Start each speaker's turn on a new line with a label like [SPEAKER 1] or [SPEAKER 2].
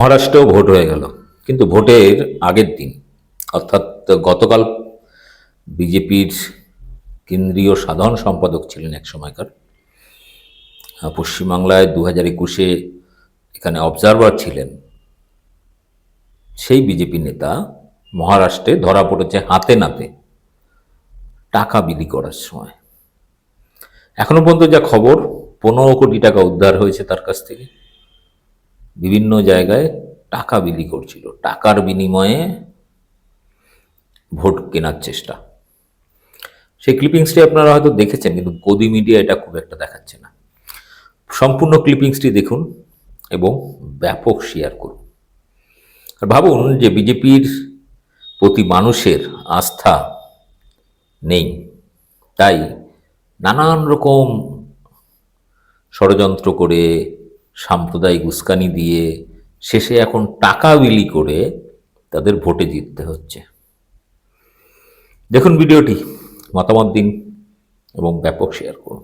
[SPEAKER 1] মহারাষ্ট্রেও vote হয়ে গেল। কিন্তু ভোটের আগের দিন, অর্থাৎ গতকাল বিজেপির কেন্দ্রীয় সাধারণ সম্পাদক ছিলেন এক সময়কার পশ্চিমবাংলায় দু হাজার একুশে এখানে অবজারভার ছিলেন, সেই বিজেপি নেতা মহারাষ্ট্রে ধরা পড়েছে হাতে নাতে টাকা বিলি করার সময়। এখনও পর্যন্ত যা খবর, পনেরো কোটি টাকা উদ্ধার হয়েছে তার কাছ থেকে। বিভিন্ন জায়গায় টাকা বিলি করছিল। টাকার বিনিময়ে ভোট কেনার চেষ্টা। সেই ক্লিপিংসটি আপনারা হয়তো দেখেছেন, কিন্তু গদি মিডিয়া এটা খুব একটা দেখাচ্ছে না। সম্পূর্ণ ক্লিপিংসটি দেখুন এবং ব্যাপক শেয়ার করুন। আর ভাবুন যে বিজেপির প্রতি মানুষের আস্থা নেই। তাই নানান রকম ষড়যন্ত্র করে সাম্প্রদায়িক উস্কানি দিয়ে শেষে এখন টাকা বিলি করে তাদের ভোটে জিততে হচ্ছে। দেখুন ভিডিওটি, মতামত দিন এবং ব্যাপক শেয়ার করুন।